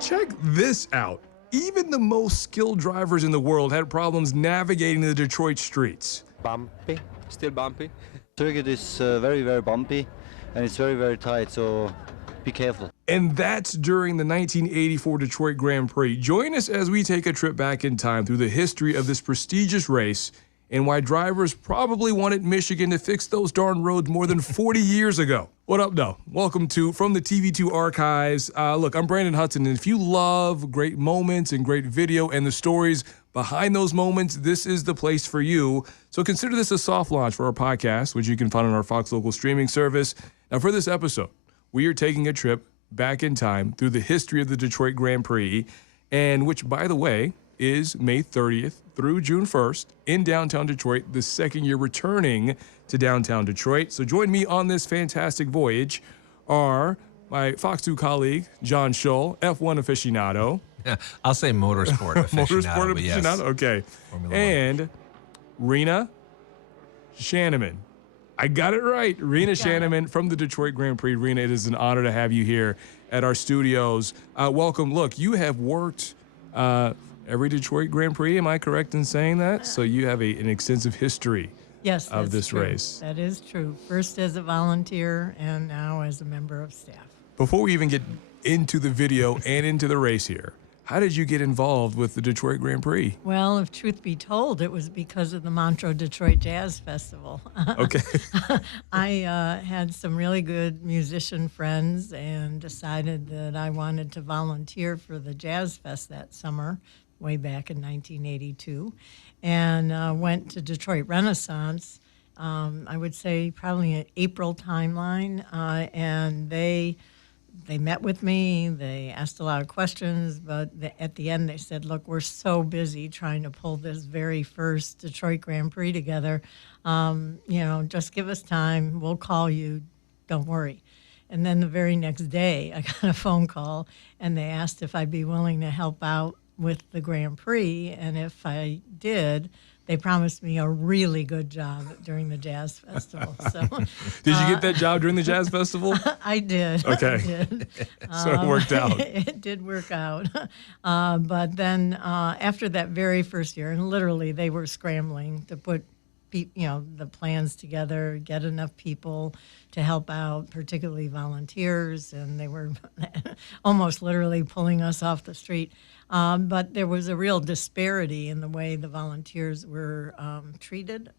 Check this out. Even the most skilled drivers in the world had problems navigating the Detroit streets. Bumpy, still bumpy. Circuit is very, very bumpy, and it's very, very tight, so be careful. And that's during the 1984 Detroit Grand Prix. Join us as we take a trip back in time through the history of this prestigious race and why drivers probably wanted Michigan to fix those darn roads more than 40 years ago. What up, though? Welcome to From the TV-2 Archives. Look, I'm Brandon Hudson, and if you love great moments and great video and the stories behind those moments, this is the place for you. So consider this a soft launch for our podcast, which you can find on our Fox Local streaming service. Now, for this episode, we are taking a trip back in time through the history of the Detroit Grand Prix, and which, by the way, is May 30th through June 1st in downtown Detroit, the second year returning to downtown Detroit. So join me on this fantastic voyage are my Fox 2 colleague, John Schull, F1 aficionado. Yeah, I'll say motorsport aficionado. Motorsport aficionado, yes. okay. Formula And Rena Shanneman. I got it right. Rena Shanneman from the Detroit Grand Prix. Rena, it is an honor to have you here at our studios. Welcome. Look, you have worked every Detroit Grand Prix. Am I correct in saying that? So you have an extensive history of this true. race. That is true. First as a volunteer and now as a member of staff. Before we even get into the video and into the race here, how did you get involved with the Detroit Grand Prix? Well, if truth be told, it was because of the Montreux Detroit Jazz Festival. Okay. I had some really good musician friends and decided that I wanted to volunteer for the Jazz Fest that summer, way back in 1982, and went to Detroit Renaissance, I would say probably an April timeline, and they met with me, they asked a lot of questions, but at the end they said, look, we're so busy trying to pull this very first Detroit Grand Prix together, just give us time, we'll call you, don't worry. And then the very next day I got a phone call and they asked if I'd be willing to help out with the Grand Prix, and if I did, they promised me a really good job during the Jazz Festival. So, Did you get that job during the Jazz Festival? I did. Okay. I did. So it worked out. It did work out. But then after that very first year, and literally they were scrambling to put the plans together, get enough people to help out, particularly volunteers, and they were almost literally pulling us off the street. But there was a real disparity in the way the volunteers were treated.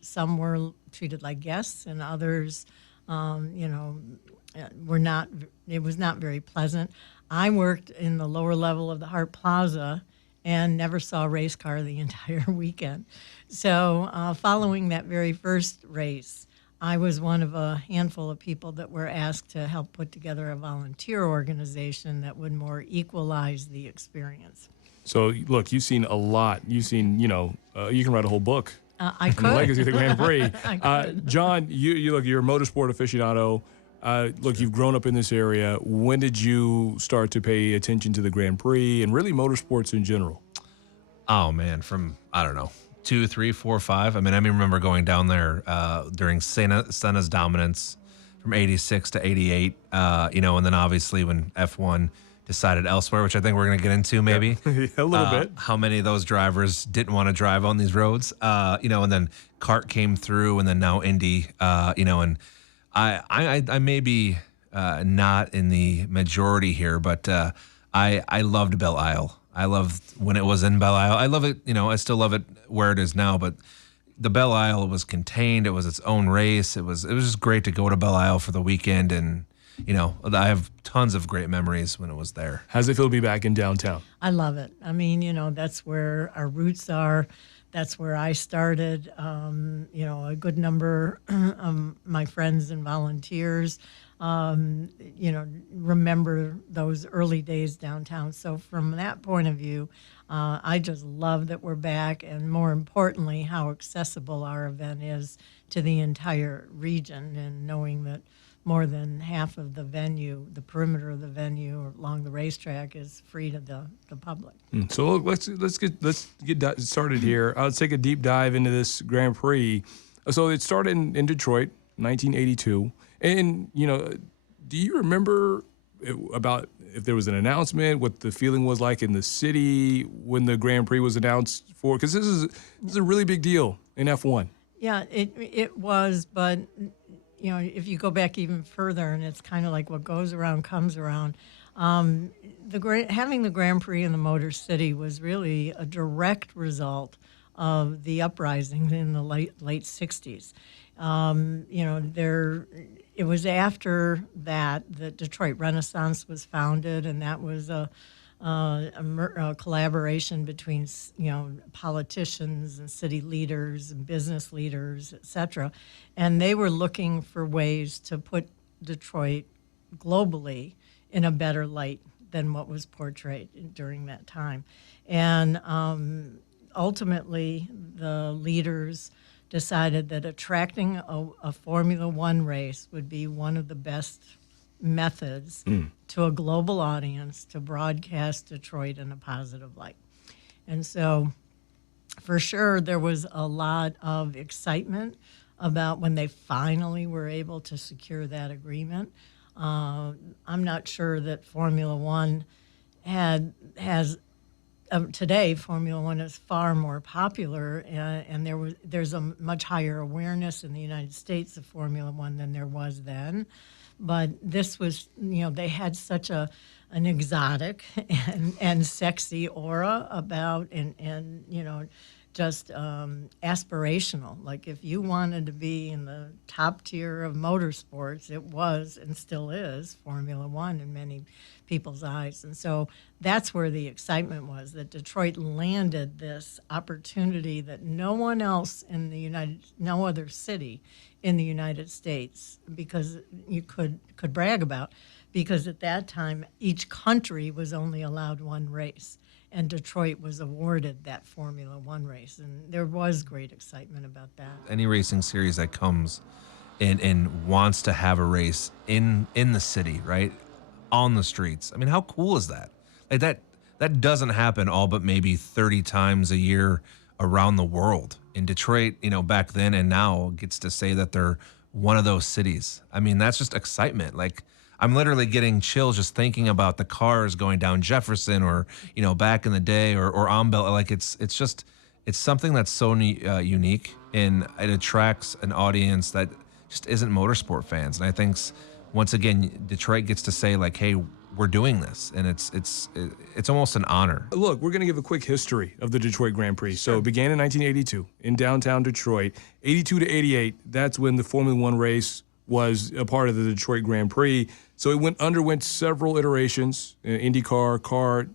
Some were treated like guests, and others, were not. It was not very pleasant. I worked in the lower level of the Hart Plaza and never saw a race car the entire weekend. So following that very first race, I was one of a handful of people that were asked to help put together a volunteer organization that would more equalize the experience. So, look, you've seen a lot. You've seen, you can write a whole book. I could. The legacy of the Grand Prix. I could. John, you're a motorsport aficionado. Look, you've grown up in this area. When did you start to pay attention to the Grand Prix and really motorsports in general? Oh, man, from, I don't know, 2, 3, 4, 5. I remember going down there during Senna's dominance from 86 to 88, and then obviously when F1 decided elsewhere, which I think we're going to get into maybe. Yeah, a little bit. How many of those drivers didn't want to drive on these roads, and then kart came through, and then now Indy, and I may be not in the majority here, but I loved Belle Isle. I loved when it was in Belle Isle. I love it, I still love it where it is now, but the Belle Isle was contained. It was its own race. It was just great to go to Belle Isle for the weekend, and I have tons of great memories when it was there. How's it feel to be back in downtown? I love it. That's where our roots are. That's where I started. A good number of my friends and volunteers, remember those early days downtown. So from that point of view, I just love that we're back, and more importantly, how accessible our event is to the entire region, and knowing that more than half of the venue, the perimeter of the venue along the racetrack, is free to the public. So let's get started here. Let's take a deep dive into this Grand Prix. So it started in Detroit, 1982, and do you remember about if there was an announcement, what the feeling was like in the city when the Grand Prix was announced for? Because this is a really big deal in F1. Yeah, it was, but if you go back even further, and it's kind of like what goes around comes around. Having the Grand Prix in the Motor City was really a direct result of the uprisings in the late 60s. It was after that Detroit Renaissance was founded, and that was a collaboration between politicians and city leaders and business leaders, etc. And they were looking for ways to put Detroit globally in a better light than what was portrayed during that time. And ultimately, the leaders decided that attracting a Formula One race would be one of the best methods to a global audience to broadcast Detroit in a positive light. And so, for sure, there was a lot of excitement about when they finally were able to secure that agreement. I'm not sure that Formula One has today. Formula One is far more popular, and there's a much higher awareness in the United States of Formula One than there was then. But this was, they had such an exotic and sexy aura about, and just aspirational. Like if you wanted to be in the top tier of motorsports, it was and still is Formula One in many people's eyes. And so that's where the excitement was, that Detroit landed this opportunity that no one else no other city in the United States, because you could brag about, because at that time each country was only allowed one race. And Detroit was awarded that Formula One race, and there was great excitement about that. Any racing series that comes and wants to have a race in the city, right, on the streets. I mean, how cool is that? Like that doesn't happen all but maybe 30 times a year around the world. In Detroit, back then and now, gets to say that they're one of those cities. I mean, that's just excitement. Like, I'm literally getting chills just thinking about the cars going down Jefferson, or back in the day, or on Bell. Like it's something that's so unique, and it attracts an audience that just isn't motorsport fans. And I think once again Detroit gets to say like, hey, we're doing this, and it's almost an honor. Look, we're going to give a quick history of the Detroit Grand Prix. So it began in 1982 in downtown Detroit. 82 to 88, that's when the Formula One race was a part of the Detroit Grand Prix. So it underwent several iterations, IndyCar, kart,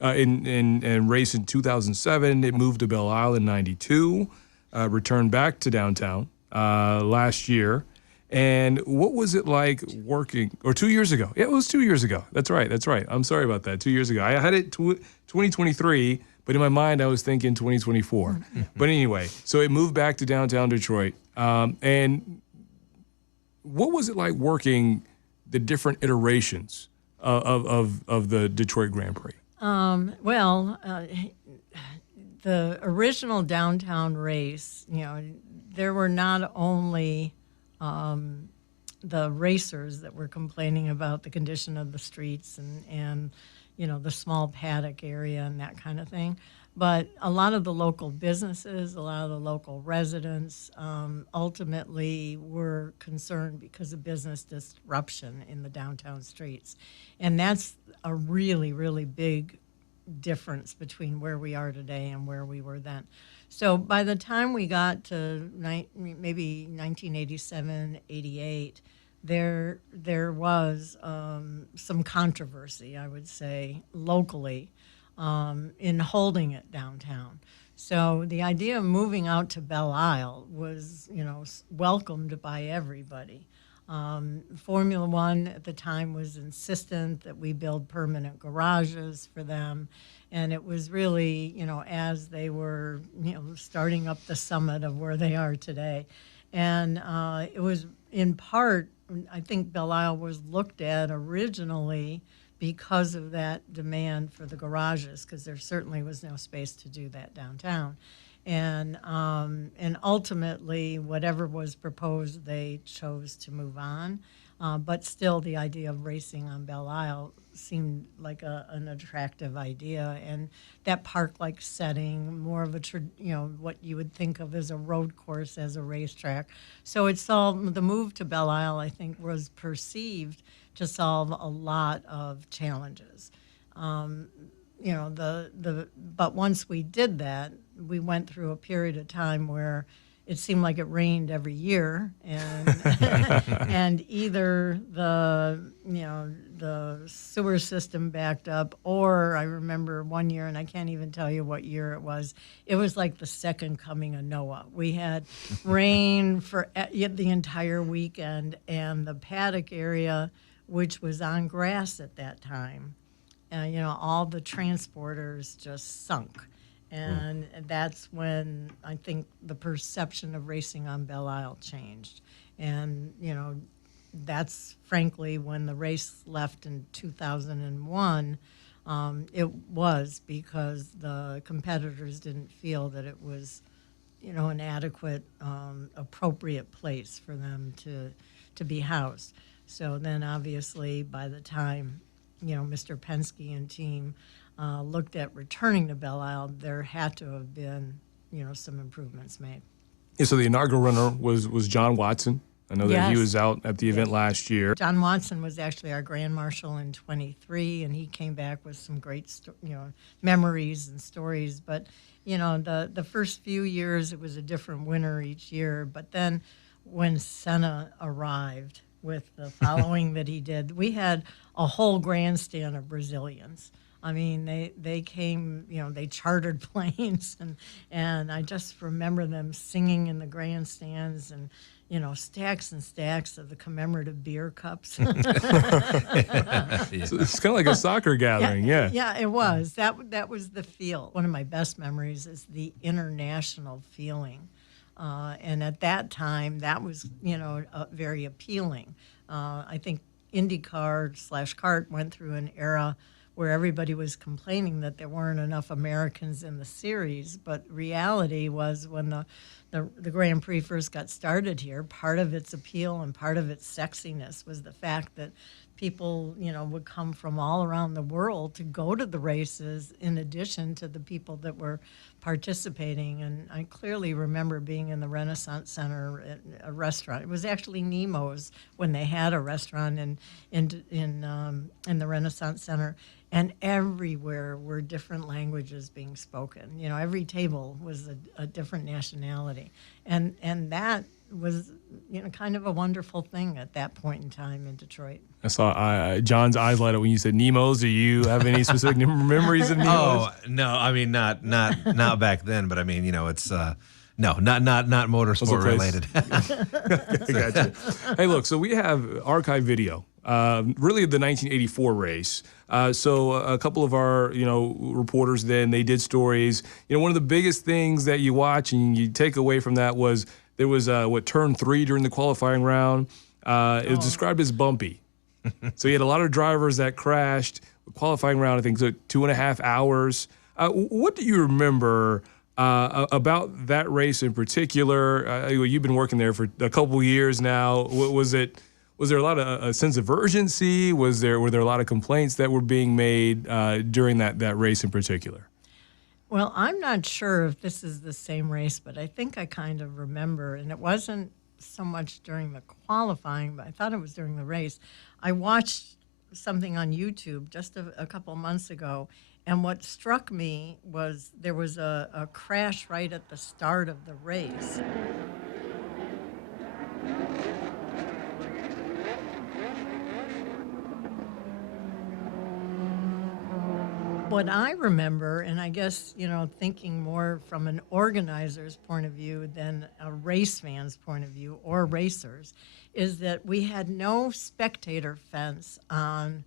and race in 2007. It moved to Belle Isle in 92, returned back to downtown last year. And what was it like working, or 2 years ago? Yeah, it was 2 years ago. That's right. I'm sorry about that. 2 years ago. I had it 2023, but in my mind I was thinking 2024. But anyway, so it moved back to downtown Detroit. And what was it like working the different iterations of the Detroit Grand Prix? The original downtown race, there were not only the racers that were complaining about the condition of the streets and the small paddock area and that kind of thing, but a lot of the local businesses, a lot of the local residents ultimately were concerned because of business disruption in the downtown streets. And that's a really, really big difference between where we are today and where we were then. So by the time we got to maybe 1987, 88, there was some controversy, I would say, locally in holding it downtown. So the idea of moving out to Belle Isle was, welcomed by everybody. Formula One at the time was insistent that we build permanent garages for them. And it was really, as they were, starting up the summit of where they are today. And it was in part, I think Belle Isle was looked at originally because of that demand for the garages, because there certainly was no space to do that downtown. And ultimately, whatever was proposed, they chose to move on. But still, the idea of racing on Belle Isle seemed like an attractive idea, and that park-like setting, more of a what you would think of as a road course as a racetrack. So the move to Belle Isle, I think, was perceived to solve a lot of challenges. But once we did that, we went through a period of time where it seemed like it rained every year, and and either the sewer system backed up, or I remember one year, and I can't even tell you what year it was. It was like the second coming of Noah. We had rain for the entire weekend, and the paddock area, which was on grass at that time, all the transporters just sunk. And that's when I think the perception of racing on Belle Isle changed. And, that's frankly when the race left in 2001. It was because the competitors didn't feel that it was, an adequate, appropriate place for them to be housed. So then obviously by the time, Mr. Penske and team looked at returning to Belle Isle, there had to have been, some improvements made. Yeah, so the inaugural runner was John Watson. I know that he Yes. was out at the event last year. John Watson was actually our Grand Marshal in '23, and he came back with some great, memories and stories. But, the first few years, it was a different winner each year. But then when Senna arrived with the following that he did, we had a whole grandstand of Brazilians. I mean, they came, they chartered planes, and I just remember them singing in the grandstands, and, stacks and stacks of the commemorative beer cups. So it's kind of like a soccer gathering, yeah. Yeah, it was. That was the feel. One of my best memories is the feeling. And at that time, that was, very appealing. I think IndyCar/kart went through an era where everybody was complaining that there weren't enough Americans in the series. But reality was when the Grand Prix first got started here, part of its appeal and part of its sexiness was the fact that people, would come from all around the world to go to the races in addition to the people that were participating. And I clearly remember being in the Renaissance Center at a restaurant. It was actually Nemo's when they had a restaurant in the Renaissance Center. And everywhere were different languages being spoken. Every table was a different nationality. And that was, kind of a wonderful thing at that point in time in Detroit. I saw John's eyes light up when you said Nemo's. Do you have any specific memories of Nemo's? Oh, no, I mean, not back then, but I mean, it's, no, not motorsport related. I got you. Hey, look, so we have archive video, really of the 1984 race. So a couple of our, reporters then, they did stories. One of the biggest things that you watch and you take away from that was there was, turn 3 during the qualifying round. It was described as bumpy. So you had a lot of drivers that crashed. The qualifying round, I think, took 2.5 hours. What do you remember about that race in particular? You've been working there for a couple of years now. Was there a lot of a sense of urgency? Were there a lot of complaints that were being made during that race in particular? Well, I'm not sure if this is the same race, but I think I kind of remember, and it wasn't so much during the qualifying, but I thought it was during the race. I watched something on YouTube just a couple months ago, and what struck me was there was a crash right at the start of the race. What I remember, and I guess, thinking more from an organizer's point of view than a race fan's point of view or racers, is that we had no spectator fence on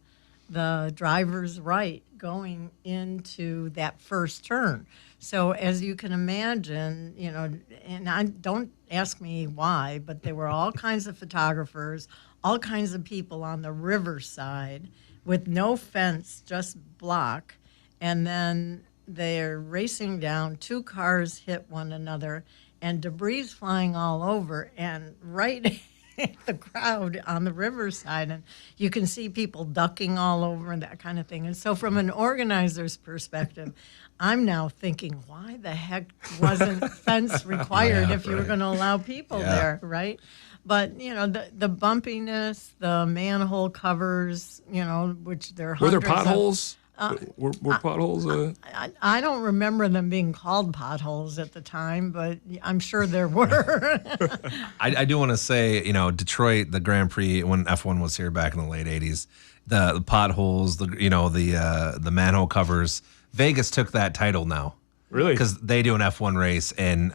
the driver's right going into that first turn. So as you can imagine, and don't ask me why, but there were all kinds of photographers, all kinds of people on the riverside with no fence, just block. And then they're racing down, 2 cars hit one another, and debris flying all over. And right the crowd on the riverside, and you can see people ducking all over and that kind of thing. And so from an organizer's perspective, I'm now thinking, why the heck wasn't fence required if you were going to allow people there, right? But, you know, the bumpiness, the manhole covers, you know, which there are Were there hundreds of. potholes? Were potholes? I don't remember them being called potholes at the time, but I'm sure there were. I do want to say, you know, Detroit, the Grand Prix when F1 was here back in the late '80s, the potholes, the manhole covers. Vegas took that title now. Really? Because they do an F1 race, and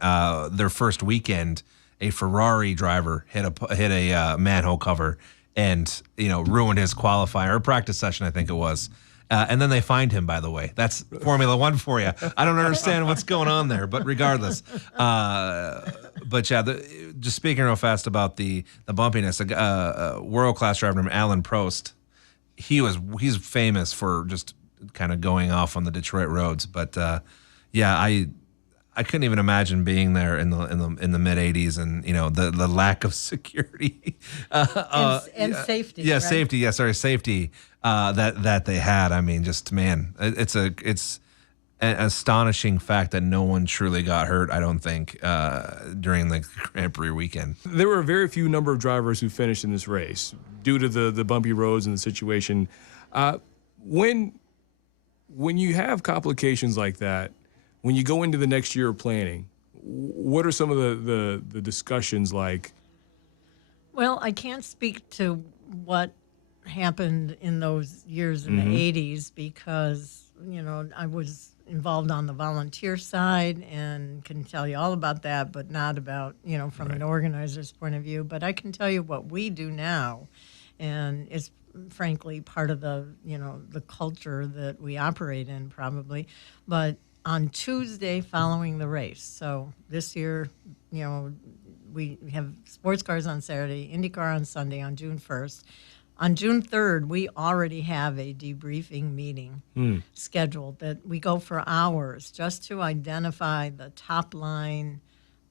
their first weekend, a Ferrari driver hit a manhole cover and, you know, ruined his qualifier or practice session, I think it was. And then they fined him, by the way. That's Formula One for you. I don't understand what's going on there, but regardless. But yeah, just speaking real fast about the bumpiness, a world-class driver named Alan Prost, he's famous for just kind of going off on the Detroit roads. But yeah, I couldn't even imagine being there in the mid '80s, and you know the lack of security and safety. Yeah, right? safety. Yeah, sorry, safety that they had. I mean, just man, it's an astonishing fact that no one truly got hurt. I don't think during the Grand Prix weekend. There were a very few number of drivers who finished in this race due to the bumpy roads and the situation. When you have complications like that, when you go into the next year of planning, what are some of the discussions like? Well, I can't speak to what happened in those years in the 80s because, you know, I was involved on the volunteer side and can tell you all about that, but not about, you know, from an organizer's point of view. But I can tell you what we do now, and it's frankly part of the, you know, the culture that we operate in probably. But on Tuesday following the race, so this year, you know, we have sports cars on Saturday, IndyCar on Sunday on June 1st. On June 3rd, we already have a debriefing meeting scheduled that we go for hours just to identify the top line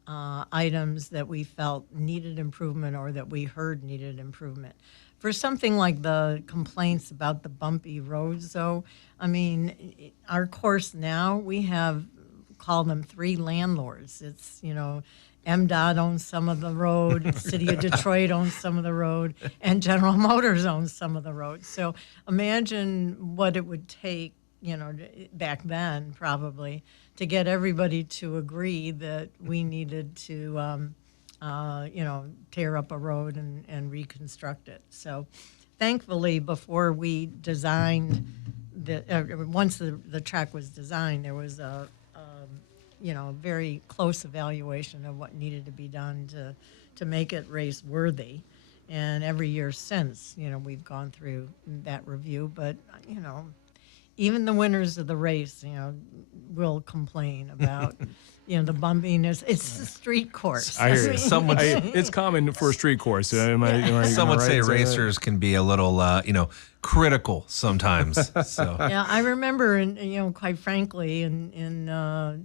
items that we felt needed improvement or that we heard needed improvement. For something like the complaints about the bumpy roads, though, I mean, our course now, we have called them 3 landlords. It's, you know, MDOT owns some of the road, the city of Detroit owns some of the road, and General Motors owns some of the road. So imagine what it would take, you know, back then probably, to get everybody to agree that we needed to, you know, tear up a road and reconstruct it. So thankfully, before we designed, once the track was designed, there was a you know, very close evaluation of what needed to be done to make it race worthy. And every year since, you know, we've gone through that review. But, you know, even the winners of the race, you know, will complain about, you know, the bumpiness. It's a street course. I hear you. It's It's common for a street course. Some would say racers can be a little, you know, critical sometimes. So Yeah, I remember, you know, quite frankly, in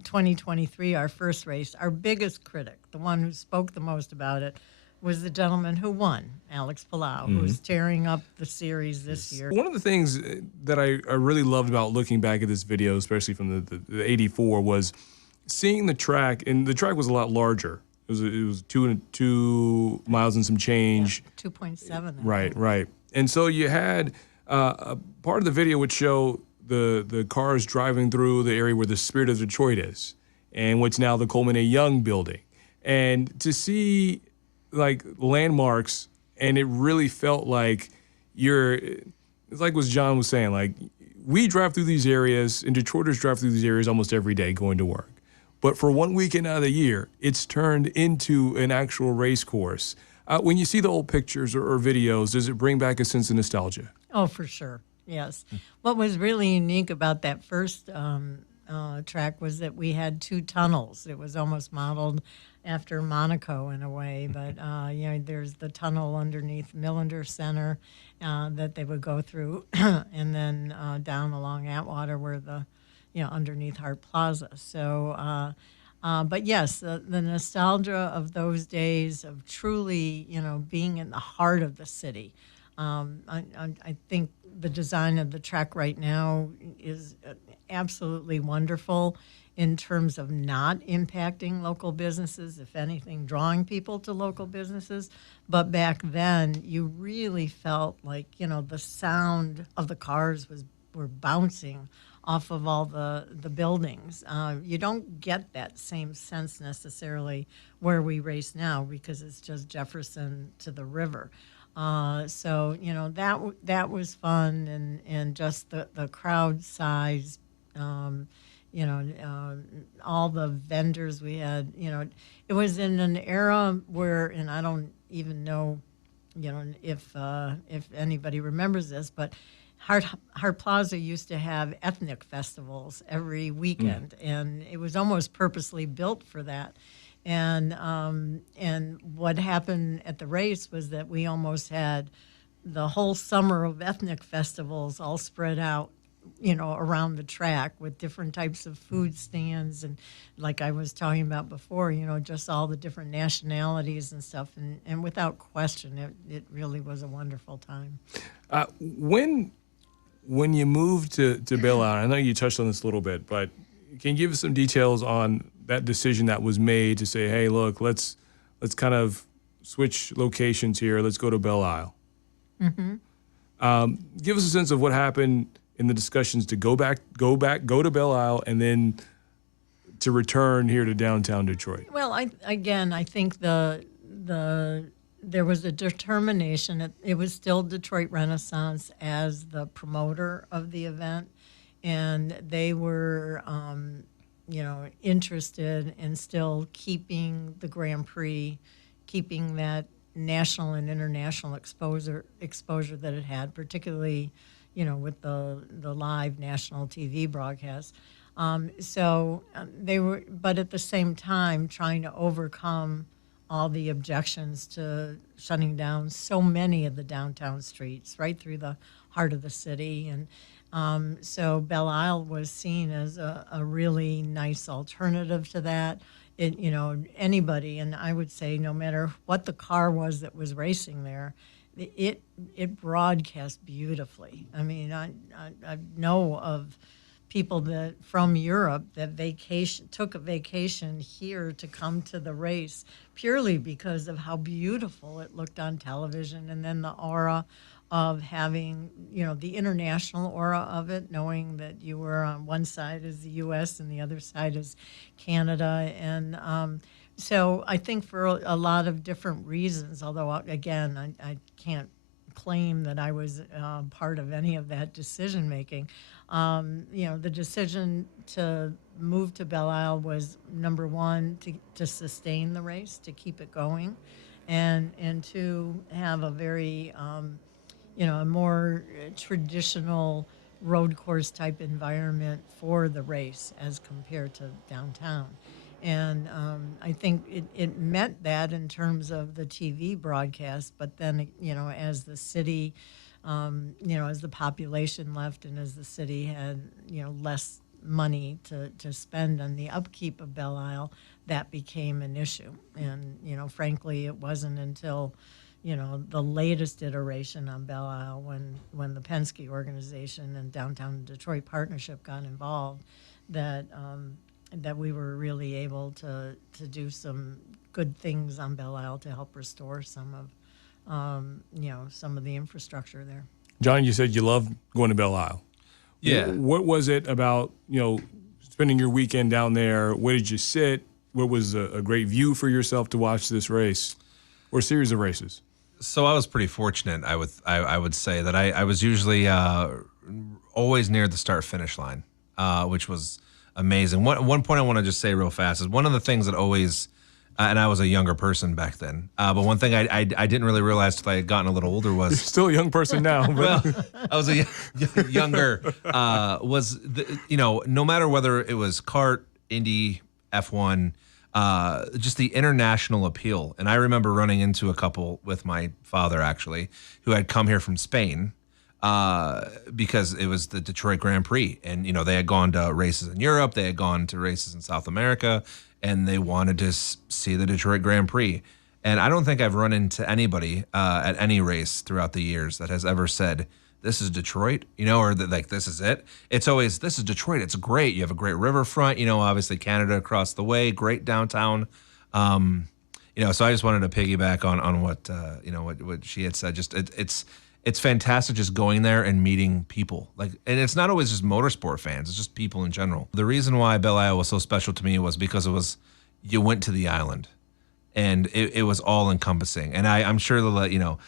2023, our first race, our biggest critic, the one who spoke the most about it, was the gentleman who won, Alex Palau, who's tearing up the series this year. One of the things that I really loved about looking back at this video, especially from the 84, was seeing the track, and the track was a lot larger. It was 2 miles and some change. Yeah, 2.7. Right. And so you had a part of the video would show the cars driving through the area where the Spirit of Detroit is, and what's now the Coleman A. Young building. And to see like landmarks, and it really felt like it's like what John was saying, like we drive through these areas, and Detroiters drive through these areas almost every day going to work. But for one weekend out of the year, it's turned into an actual race course. When you see the old pictures or videos, does it bring back a sense of nostalgia? Oh, for sure. Yes. What was really unique about that first track was that we had 2 tunnels. It was almost modeled after Monaco in a way, but you know, there's the tunnel underneath Millender Center that they would go through, and then down along Atwater where underneath Hart Plaza. So But yes, the nostalgia of those days of truly, being in the heart of the city. I think the design of the track right now is absolutely wonderful in terms of not impacting local businesses, if anything, drawing people to local businesses. But back then, you really felt like, the sound of the cars were bouncing off of all the buildings. You don't get that same sense necessarily where we race now because it's just Jefferson to the river. So that was fun, and just the crowd size, all the vendors we had. It was in an era where, and I don't even know, if anybody remembers this, but Hart Plaza used to have ethnic festivals every weekend, and it was almost purposely built for that. And what happened at the race was that we almost had the whole summer of ethnic festivals all spread out, around the track with different types of food stands, and like I was talking about before, just all the different nationalities and stuff. And without question, it really was a wonderful time. When you moved to Belle Isle, I know you touched on this a little bit, but can you give us some details on that decision that was made to say, hey, look, let's kind of switch locations here. Let's go to Belle Isle. Give us a sense of what happened in the discussions to go to Belle Isle, and then to return here to downtown Detroit. Well, I think there was a determination. It was still Detroit Renaissance as the promoter of the event, and they were, interested in still keeping the Grand Prix, keeping that national and international exposure that it had, particularly, with the live national TV broadcast. They were, but at the same time, trying to overcome all the objections to shutting down so many of the downtown streets right through the heart of the city. And so Belle Isle was seen as a really nice alternative to that. Anybody, and I would say no matter what the car was that was racing there, it broadcast beautifully. I mean, I know of people that from Europe that took a vacation here to come to the race purely because of how beautiful it looked on television, and then the aura of having, the international aura of it, knowing that you were on one side is the U.S. and the other side is Canada. And so I think for a lot of different reasons, although, again, I can't claim that I was part of any of that decision making. The decision to move to Belle Isle was, number one, to sustain the race, to keep it going, and to have a very, a more traditional road course type environment for the race as compared to downtown. And I think it meant that in terms of the TV broadcast, but then, as the city, as the population left and as the city had, less money to spend on the upkeep of Belle Isle, that became an issue. And, frankly, it wasn't until, the latest iteration on Belle Isle when the Penske organization and Downtown Detroit Partnership got involved that we were really able to do some good things on Belle Isle to help restore some of the infrastructure there. John, you said you loved going to Belle Isle. Yeah. What was it about, spending your weekend down there? Where did you sit? What was a great view for yourself to watch this race or series of races? So I was pretty fortunate. I would say that I was usually always near the start-finish line, which was amazing. One point I want to just say real fast is one of the things that always, and I was a younger person back then, but one thing I didn't really realize till I had gotten a little older was... You're still a young person now. But. Well, I was younger, no matter whether it was kart, Indy, F1, just the international appeal. And I remember running into a couple with my father, actually, who had come here from Spain, because it was the Detroit Grand Prix. And, they had gone to races in Europe. They had gone to races in South America. and they wanted to see the Detroit Grand Prix. And I don't think I've run into anybody at any race throughout the years that has ever said, this is Detroit, or that, like, this is it. It's always, this is Detroit. It's great. You have a great riverfront, obviously Canada across the way, great downtown. So I just wanted to piggyback on what, what she had said. Just it's fantastic just going there and meeting people. And it's not always just motorsport fans. It's just people in general. The reason why Belle Isle was so special to me was because you went to the island. And it was all encompassing. And I'm sure the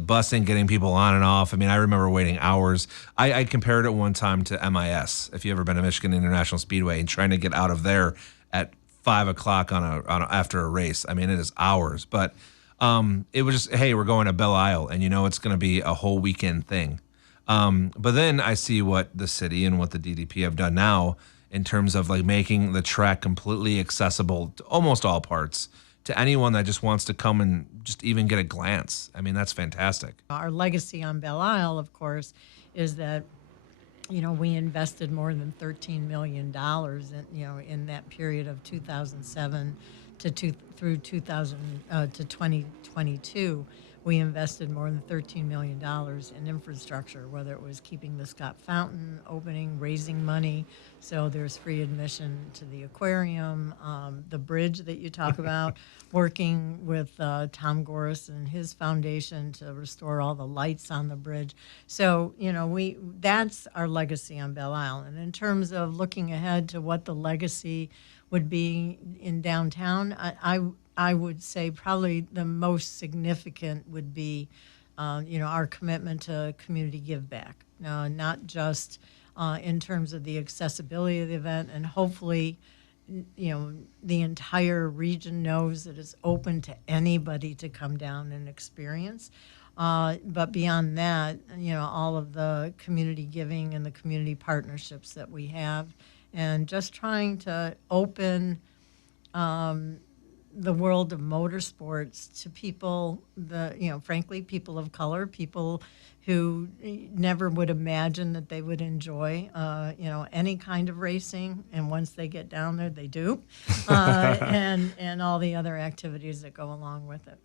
busing, getting people on and off. I mean, I remember waiting hours. I compared it one time to MIS. If you ever been to Michigan International Speedway and trying to get out of there at 5 o'clock after a race. I mean, it is hours. But it was just, hey, we're going to Belle Isle, and it's going to be a whole weekend thing. But then I see what the city and what the DDP have done now in terms of making the track completely accessible to almost all parts, to anyone that just wants to come and just even get a glance. I mean, that's fantastic. Our legacy on Belle Isle, of course, is that, we invested more than $13 million in that period of 2007 through 2022. We invested more than $13 million in infrastructure, whether it was keeping the Scott Fountain opening, raising money, so there's free admission to the aquarium, the bridge that you talk about, working with Tom Goris and his foundation to restore all the lights on the bridge. So, that's our legacy on Belle Isle. And in terms of looking ahead to what the legacy would be in downtown, I would say probably the most significant would be, our commitment to community give back, not just in terms of the accessibility of the event, and hopefully, the entire region knows that it's open to anybody to come down and experience. But beyond that, all of the community giving and the community partnerships that we have, and just trying to open the world of motorsports to people, frankly, people of color, people who never would imagine that they would enjoy, any kind of racing. And once they get down there, they do, and all the other activities that go along with it.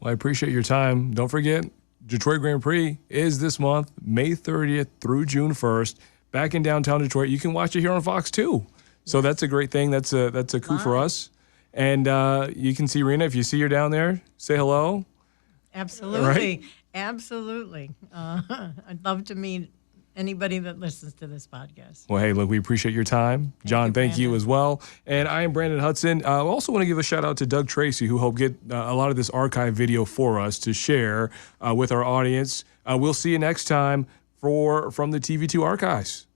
Well, I appreciate your time. Don't forget, Detroit Grand Prix is this month, May 30th through June 1st, back in downtown Detroit. You can watch it here on Fox 2. So that's a great thing. That's a coup for us. And you can see Rena. If you see her down there, say hello. Absolutely. Right? Absolutely. I'd love to meet anybody that listens to this podcast. Well, hey, look, we appreciate your time. John, thank you as well. And I am Brandon Hudson. I also want to give a shout out to Doug Tracy, who helped get a lot of this archive video for us to share with our audience. We'll see you next time from the TV-2 archives.